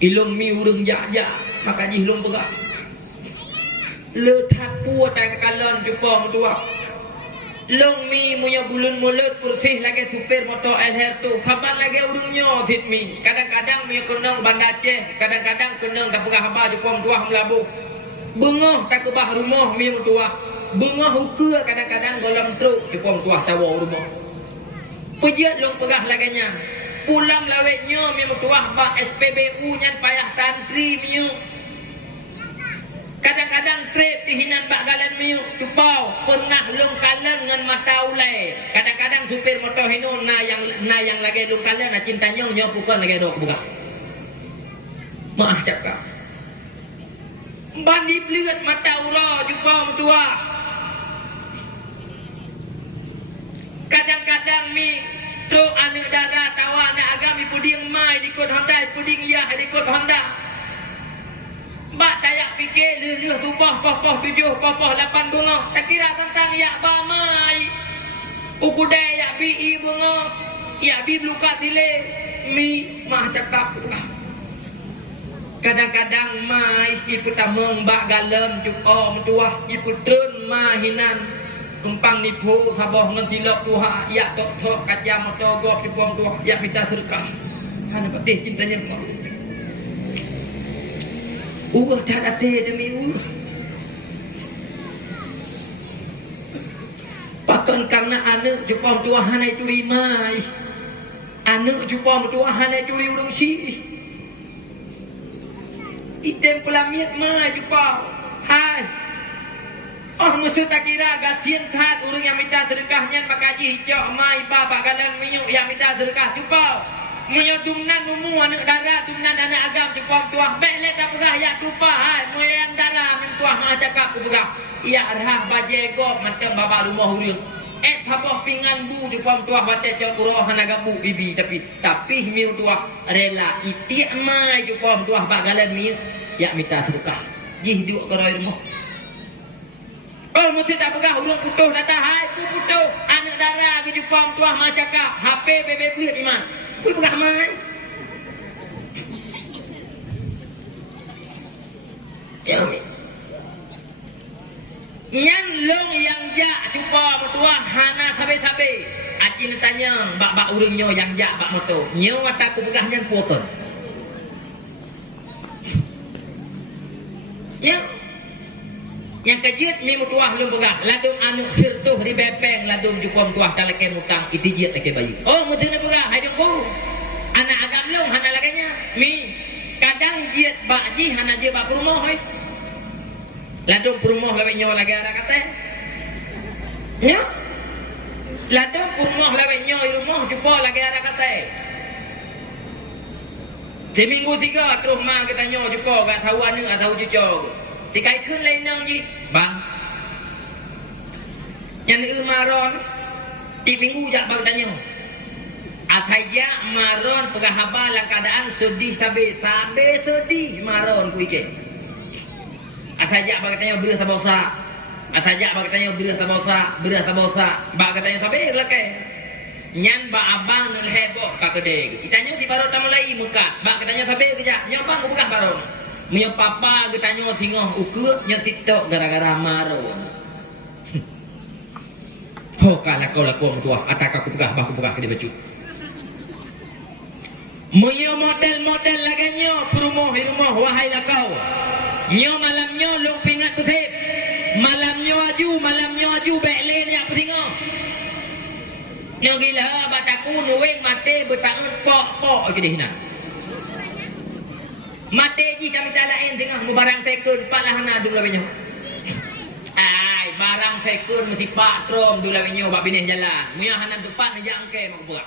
ilung mi urung jak-jak maka ji ilung berak le tapu tak kalon jupong tua long mi punya bulun mulut bersih lagi tupir motor elher tu khabar lagi urungnya tit mi kadang-kadang mi kenang Banda Aceh kadang-kadang kenang tak pegah haba jupong tua melabuh bengah tak kebah rumah mi tua bengah huka kadang-kadang golong truk jupong tua tawa rumah pejiat long pegah laganya pulang lawetnya mi tua ba SPBU nyan payah tantri mi kadang-kadang trip dihinan bak galan miu cupau pernah long kalan dengan mata ulai kadang-kadang supir motor hino na yang lagi long kalan na cintanya nyo pukul lagi dok buka maaf cakap bandi pelihat mata ura cupau tua kadang-kadang mi truk anak darah tawa anak agami puding mai likut Honda puding iya likut Honda bak tayak fikir leleh tupah papah 7 papah 8 bunga tak kira tentang yak bamai ukudai yak bi bunga yak bi luka tile mi mah cakap kadang-kadang mai ipu tameng bak galem cukong tuah ipu trun mahinan kempang nipu sabah ngan silap tuha yak tok kajam motor gop cukong tuah yak minta sedekah ana patih cintanya tak ada demi pakon karena anak jupong tuahan itu rimai anak jupong tuahan itu urung si item pelamiat mai jupong hai maksud tak kira gatian tat urung yang minta sedekahnya maka ji hijau mai bapak galan minyak yang minta sedekah jupong Munya tumnan numu anak darah tumnan anak agam cupang tuah belek tak pegah ya tupa hai moyang darah min tuah ma cakap ku pegah ya arah bajego macam baba rumah urang sabah pingan bu cupang tuah baca cakuro hanaga bu bibi tapi miu tuah rela iti mai cupang tuah bagalan miu ya minta sedekah jih duk keroi rumah mesti tak pegah urang putuh datang hai ku putuh anak darah ke cupang tuah ma cakap HP bebe pelit iman Wih pegah mai ya mi yang long yang jak cuba bertuah hana sabe-sabe acin tanya bak urang nyo yang jak bak motor nyo mata ku pegah nyan puotun yang kejit mi mutuah lum pegah ladung anu sirtuh di bepeng ladung jupom tuah talake mutang iti jiat take bayi mutun pegah haidku anak agam lung hana laganya mi kadang jiat bakji hana je bak rumah ladung rumah lawe nyawa lagi ara kata ya ladung rumah lawe nyawa rumah jupo lagi ara kata seminggu 3 terus ma kita nyawa jupo gak tahu anu atau jujo tikai khun lain nang ji bang yang maron di minggu jak bang tanya ataya maron pegah haba lang keadaan sedih sabe sedih maron ku ike ataya bang tanya beras sabosa ataya bang tanya beras sabosa bang tanya sabe lake nyan ba abang nul hebo ka gede itanya di baron tamulai muka bang tanya sabe keja nyabang ku pegah baron Munya papa kita nyo tinggal ukur nya TikTok gara-gara maro. Kala kau lakukan tua atak aku pegah ke baju. Munya model lagi nyo rumah wahai lakau. Nyo malam nyo long pingat pusip. Malam nyo aju beklen yak pusingo. Nyo gila bataku nuweng mate bertaun pok ke dihina. Mate ji kami talain tengah barang tekun palah na dulu lawenyo. Ai barang tekun mesti patrom dulu lawenyo bab bineh jalan. Muya hanan depan jangke mak buah.